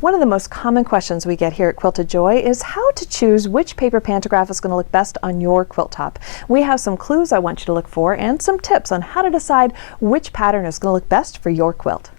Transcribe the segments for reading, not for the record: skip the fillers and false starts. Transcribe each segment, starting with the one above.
One of the most common questions we get here at Quilted Joy is how to choose which paper pantograph is going to look best on your quilt top. We have some clues I want you to look for and some tips on how to decide which pattern is going to look best for your quilt.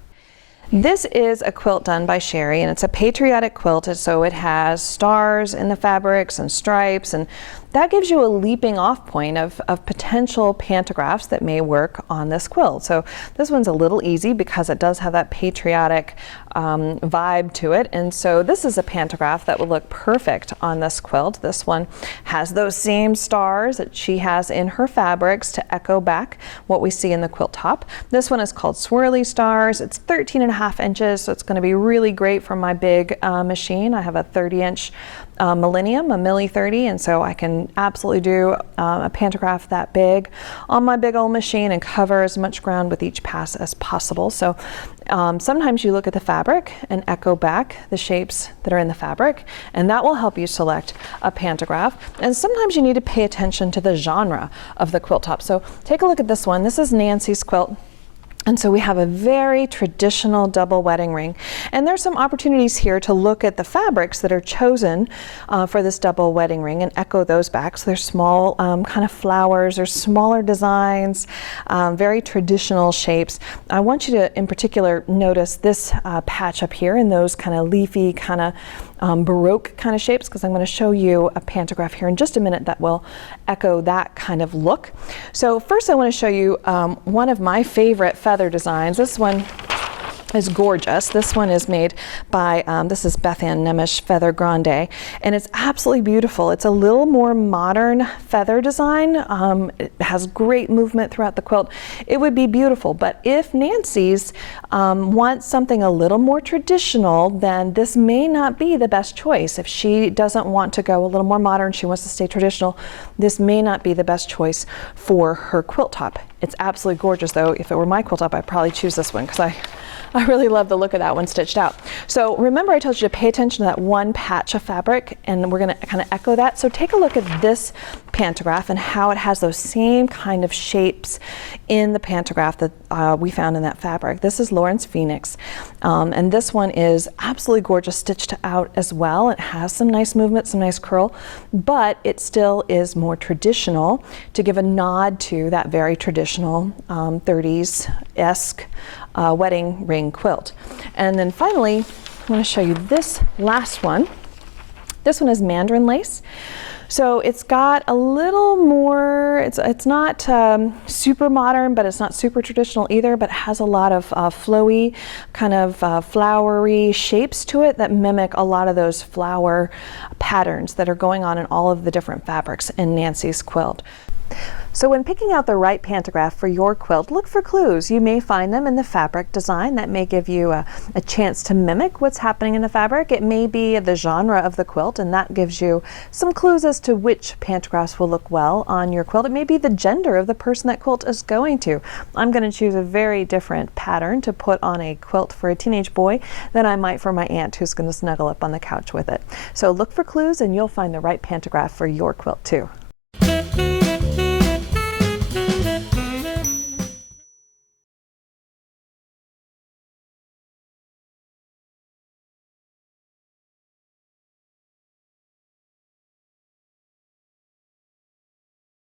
This is a quilt done by Sherry, and it's a patriotic quilt, so it has stars in the fabrics and stripes, and that gives you a leaping off point of potential pantographs that may work on this quilt. So this one's a little easy because it does have that patriotic vibe to it, and so this is a pantograph that will look perfect on this quilt. This one has those same stars that she has in her fabrics to echo back what we see in the quilt top. This one is called Swirly Stars. It's 13.5 inches, so it's going to be really great for my big machine. I have a 30-inch Millennium, a Milli 30, and so I can absolutely do a pantograph that big on my big old machine and cover as much ground with each pass as possible. So sometimes you look at the fabric and echo back the shapes that are in the fabric, and that will help you select a pantograph. And sometimes you need to pay attention to the genre of the quilt top. So take a look at this one. This is Nancy's quilt. And so we have a very traditional double wedding ring. And there's some opportunities here to look at the fabrics that are chosen for this double wedding ring and echo those back. So there's small kind of flowers or smaller designs, very traditional shapes. I want you to, in particular, notice this patch up here and those kind of leafy, kind of Baroque kind of shapes, because I'm going to show you a pantograph here in just a minute that will echo that kind of look. So first I want to show you one of my favorite feather designs. This one is gorgeous. This one is made by, this is Beth Ann Nemish Feather Grande, and it's absolutely beautiful. It's a little more modern feather design. It has great movement throughout the quilt. It would be beautiful, but if Nancy's wants something a little more traditional, then this may not be the best choice. If she doesn't want to go a little more modern, she wants to stay traditional, this may not be the best choice for her quilt top. It's absolutely gorgeous though. If it were my quilt top, I'd probably choose this one because I really love the look of that one stitched out. So remember I told you to pay attention to that one patch of fabric, and we're going to kind of echo that. So take a look at this pantograph and how it has those same kind of shapes in the pantograph that we found in that fabric. This is Lawrence Phoenix, and this one is absolutely gorgeous stitched out as well. It has some nice movement, some nice curl, but it still is more traditional to give a nod to that very traditional 30s-esque wedding ring quilt. And then finally, I want to show you this last one. This one is Mandarin lace. So it's got a little more, it's not super modern, but it's not super traditional either, but it has a lot of flowy, kind of flowery shapes to it that mimic a lot of those flower patterns that are going on in all of the different fabrics in Nancy's quilt. So when picking out the right pantograph for your quilt, look for clues. You may find them in the fabric design. That may give you a chance to mimic what's happening in the fabric. It may be the genre of the quilt, and that gives you some clues as to which pantographs will look well on your quilt. It may be the gender of the person that quilt is going to. I'm going to choose a very different pattern to put on a quilt for a teenage boy than I might for my aunt who's going to snuggle up on the couch with it. So look for clues and you'll find the right pantograph for your quilt too.